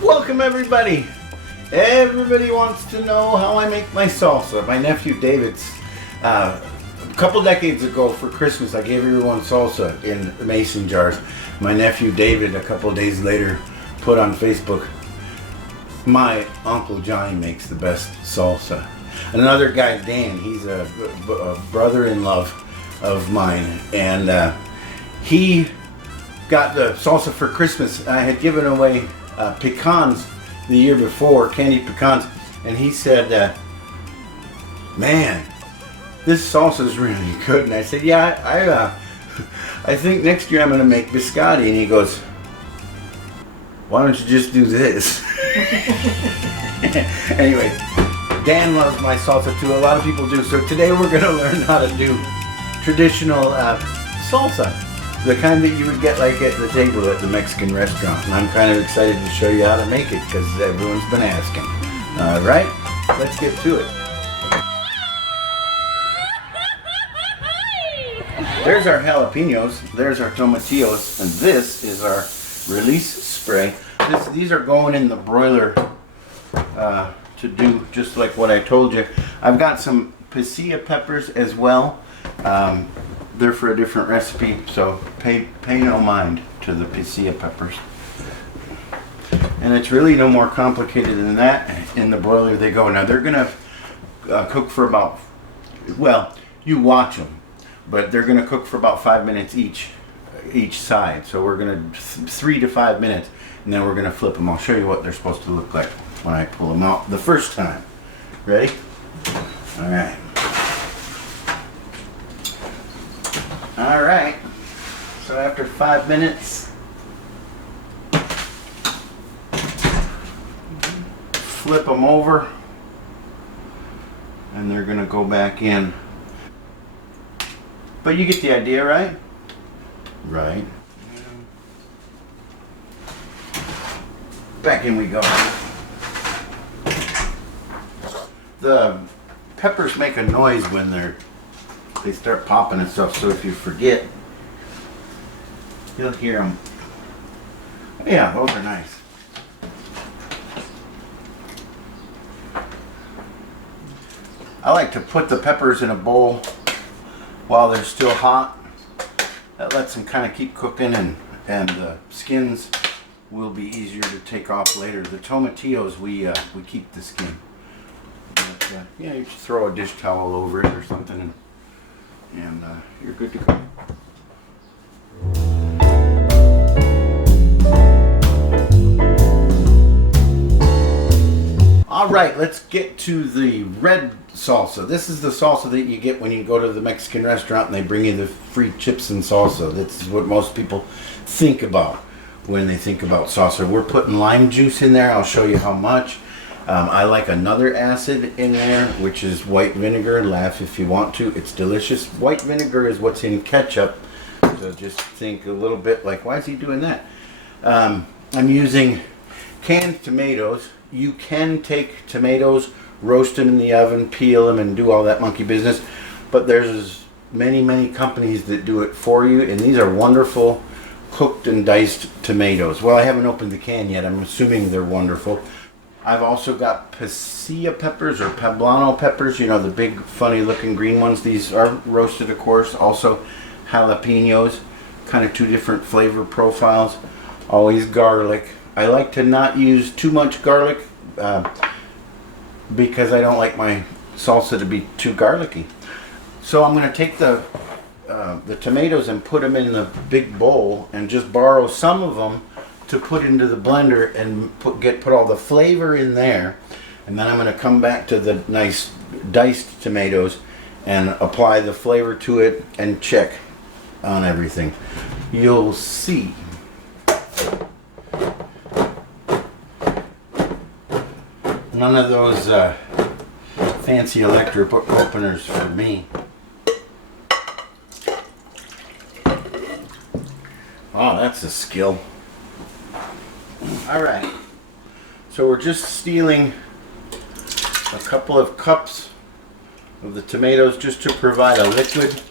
Welcome everybody. Everybody wants to know how I make my salsa. My nephew David's, a couple decades ago for Christmas, I gave everyone salsa in mason jars. My nephew David, a couple days later, put on Facebook, my Uncle Johnny makes the best salsa. Another guy, Dan, he's a brother-in-law of mine, and he got the salsa for Christmas. I had given away pecans the year before, candied pecans, and he said, man, this salsa is really good. And I said, yeah, I think next year I'm going to make biscotti. And he goes, why don't you just do this? Anyway, Dan loves my salsa too. A lot of people do. So today we're going to learn how to do traditional salsa. The kind that you would get like at the table at the Mexican restaurant. And I'm kind of excited to show you how to make it because everyone's been asking. Alright, let's get to it. There's our jalapenos, there's our tomatillos, and this is our release spray. These are going in the broiler to do just like what I told you. I've got some pasilla peppers as well. They're for a different recipe, so pay no mind to the pasilla peppers. And it's really no more complicated than that. In the broiler they go. Now they're gonna cook for about, well, you watch them, but they're gonna cook for about 5 minutes each side. So we're gonna 3 to 5 minutes, and then we're gonna flip them. I'll show you what they're supposed to look like when I pull them out the first time. Ready? All right. Alright, so after 5 minutes, flip them over, and they're going to go back in. But you get the idea, right? Right. Back in we go. The peppers make a noise when they start popping and stuff, so if you forget, you'll hear them. Yeah, those are nice. I like to put the peppers in a bowl while they're still hot. That lets them kind of keep cooking, and the skins will be easier to take off later. The tomatillos, we keep the skin. But, yeah, you just throw a dish towel over it or something, and you're good to go. All right, let's get to the red salsa. This is the salsa that you get when you go to the Mexican restaurant and they bring you the free chips and salsa. This is what most people think about when they think about salsa. We're putting lime juice in there. I'll show you how much. I like another acid in there, which is white vinegar. Laugh if you want to. It's delicious. White vinegar is what's in ketchup. So just think a little bit like, why is he doing that? I'm using canned tomatoes. You can take tomatoes, roast them in the oven, peel them, and do all that monkey business. But there's many companies that do it for you. And these are wonderful cooked and diced tomatoes. Well, I haven't opened the can yet. I'm assuming they're wonderful. I've also got pasilla peppers or poblano peppers, you know, the big funny looking green ones. These are roasted, of course. Also jalapenos, kind of two different flavor profiles. Always garlic. I like to not use too much garlic because I don't like my salsa to be too garlicky. So I'm going to take the tomatoes and put them in the big bowl and just borrow some of them to put into the blender and put all the flavor in there, and then I'm going to come back to the nice diced tomatoes and apply the flavor to it and check on everything. You'll see. None of those fancy electric openers for me. Oh, that's a skill. Alright, so we're just stealing a couple of cups of the tomatoes just to provide a liquid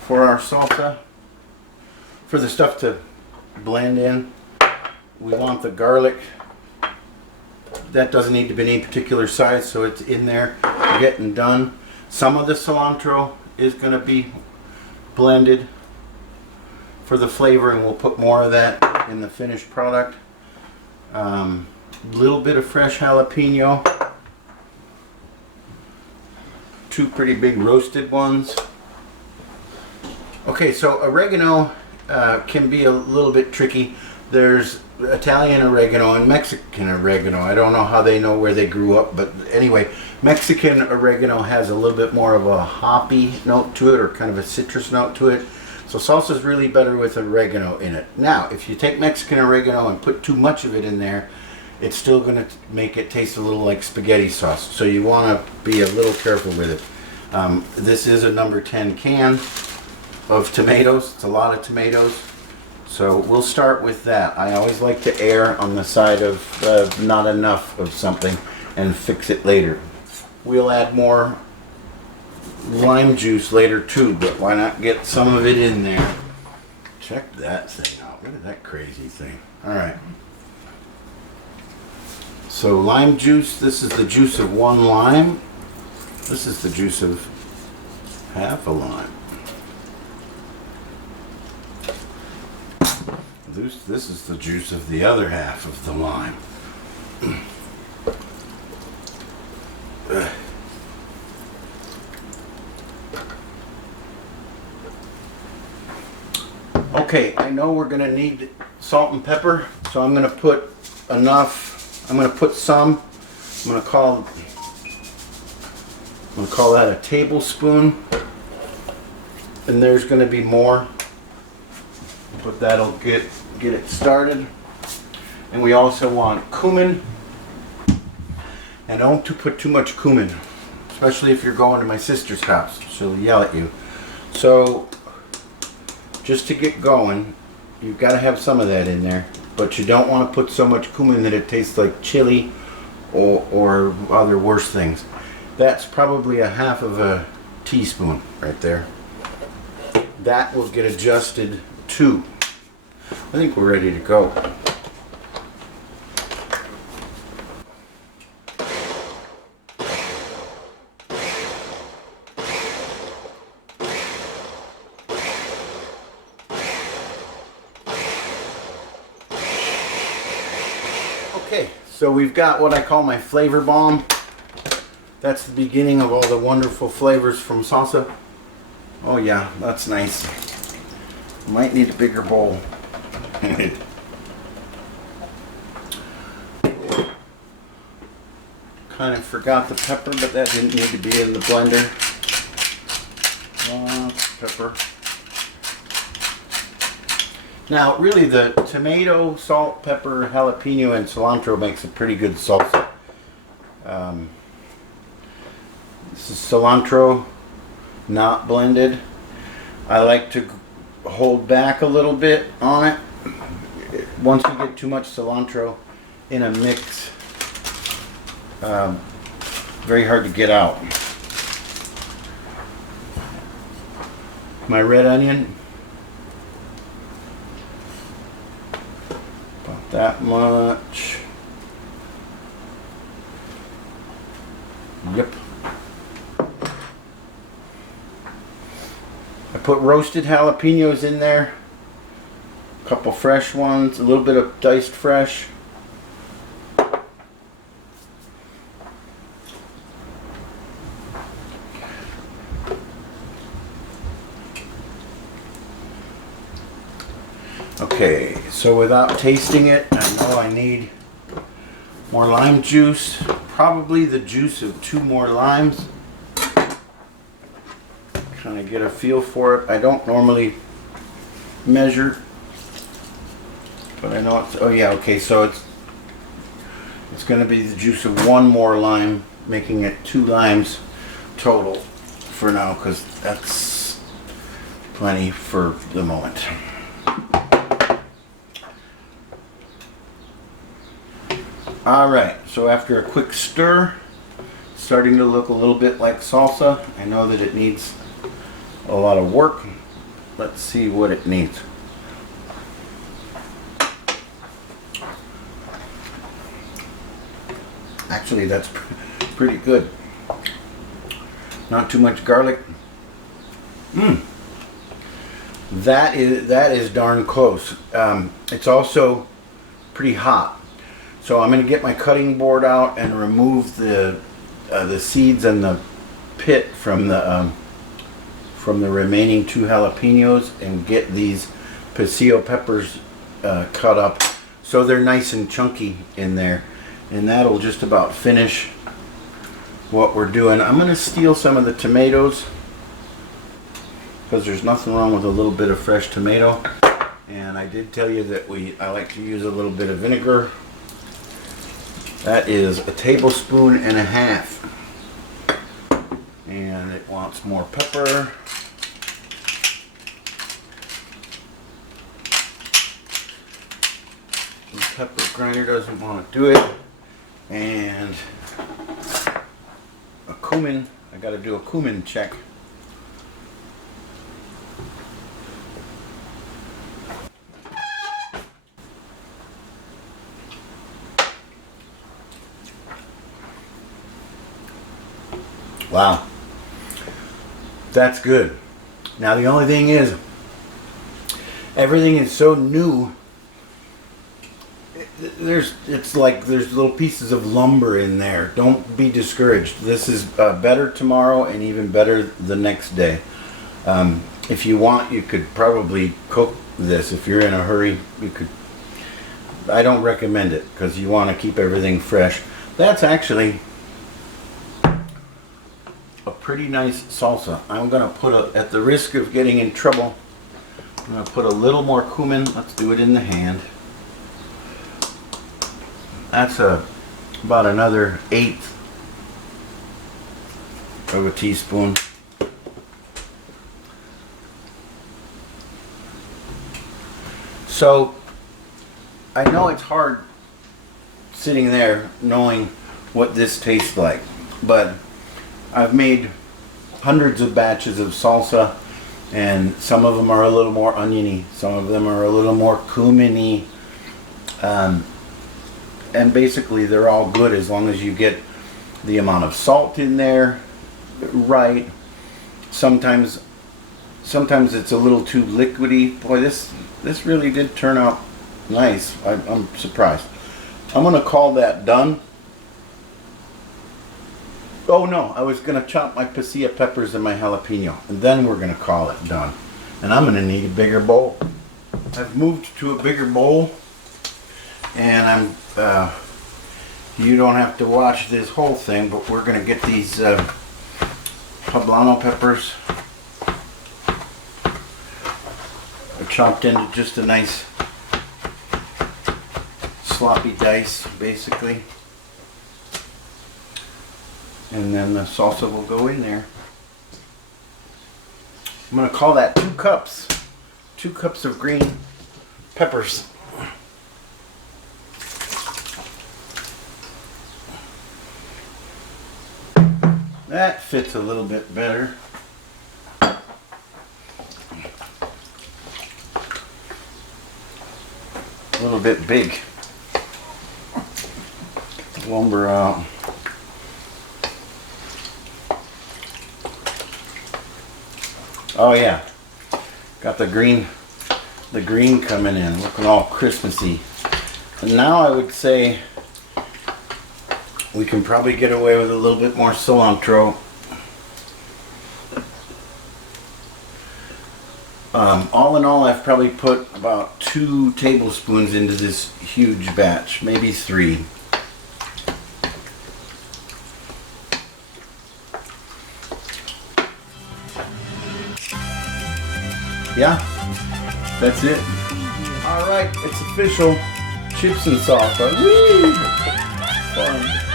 for our salsa, for the stuff to blend in. We want the garlic that doesn't need to be any particular size, so it's in there getting done. Some of the cilantro is going to be blended for the flavor, and we'll put more of that in the finished product. Little bit of fresh jalapeno, 2 pretty big roasted ones. Okay, so oregano can be a little bit tricky. There's Italian oregano and Mexican oregano. I don't know how they know where they grew up, but anyway, Mexican oregano has a little bit more of a hoppy note to it, or kind of a citrus note to it. So salsa is really better with oregano in it. Now, if you take Mexican oregano and put too much of it in there, it's still going to make it taste a little like spaghetti sauce. So you want to be a little careful with it. This is a number 10 can of tomatoes. It's a lot of tomatoes. So we'll start with that. I always like to err on the side of not enough of something and fix it later. We'll add more lime juice later too, but why not get some of it in there? Check that thing out. Look at that crazy thing. Alright. So lime juice, this is the juice of 1 lime. This is the juice of half a lime. This is the juice of the other half of the lime. Okay, I know we're going to need salt and pepper, so I'm going to put enough. I'm going to put some. I'm going to call that a tablespoon, and there's going to be more, but that'll get it started. And we also want cumin, and don't put too much cumin, especially if you're going to my sister's house. She'll yell at you. So just to get going, you've got to have some of that in there, but you don't want to put so much cumin that it tastes like chili or other worse things. That's probably a half of a teaspoon right there. That will get adjusted too. I think we're ready to go. Okay, so we've got what I call my flavor bomb. That's the beginning of all the wonderful flavors from salsa. Oh yeah, that's nice. Might need a bigger bowl. Kind of forgot the pepper, but that didn't need to be in the blender. Pepper. Now, really, the tomato, salt, pepper, jalapeno, and cilantro makes a pretty good salsa. This is cilantro, not blended. I like to hold back a little bit on it. Once you get too much cilantro in a mix, very hard to get out. My red onion, about that much. Yep. I put roasted jalapenos in there, a couple fresh ones, a little bit of diced fresh. Okay, so without tasting it, I know I need more lime juice, probably the juice of 2 more limes. Kind of get a feel for it. I don't normally measure, but I know it's, oh yeah, okay, so it's going to be the juice of 1 more lime, making it 2 limes total for now, because that's plenty for the moment. Alright, so after a quick stir, it's starting to look a little bit like salsa. I know that it needs a lot of work. Let's see what it needs. Actually, that's pretty good. Not too much garlic. That is darn close. It's also pretty hot, so I'm going to get my cutting board out and remove the seeds and the pit from the remaining 2 jalapenos and get these pasilla peppers cut up so they're nice and chunky in there, and that'll just about finish what we're doing. I'm going to steal some of the tomatoes because there's nothing wrong with a little bit of fresh tomato. And I did tell you that I like to use a little bit of vinegar. That is 1.5 tablespoons. And it wants more pepper. The pepper grinder doesn't want to do it. And a cumin. I got to do a cumin check. Wow, that's good. Now the only thing is, everything is so new. It's like there's little pieces of lumber in there. Don't be discouraged. This is better tomorrow and even better the next day. If you want, you could probably cook this. If you're in a hurry, you could. I don't recommend it because you want to keep everything fresh. That's actually a pretty nice salsa. I'm going to put at the risk of getting in trouble, I'm going to put a little more cumin. Let's do it in the hand. That's about another 1/8 of a teaspoon. So I know it's hard sitting there knowing what this tastes like, but I've made hundreds of batches of salsa, and some of them are a little more oniony, some of them are a little more cumin-y, and basically they're all good as long as you get the amount of salt in there right. Sometimes it's a little too liquidy. Boy, this really did turn out nice. I'm surprised. I'm gonna call that done. Oh no, I was gonna chop my pasilla peppers and my jalapeno, and then we're gonna call it done. And I'm gonna need a bigger bowl. I've moved to a bigger bowl, and you don't have to watch this whole thing, but we're gonna get these poblano peppers chopped into just a nice sloppy dice, basically. And then the salsa will go in there. I'm going to call that 2 cups. 2 cups of green peppers. That fits a little bit better. A little bit big. Lumber out. Oh yeah, got the green coming in, looking all Christmassy. And now I would say we can probably get away with a little bit more cilantro. All in all, I've probably put about 2 tablespoons into this huge batch, maybe 3. Yeah, that's it. All right, it's official. Chips and salsa. Woo! Fun.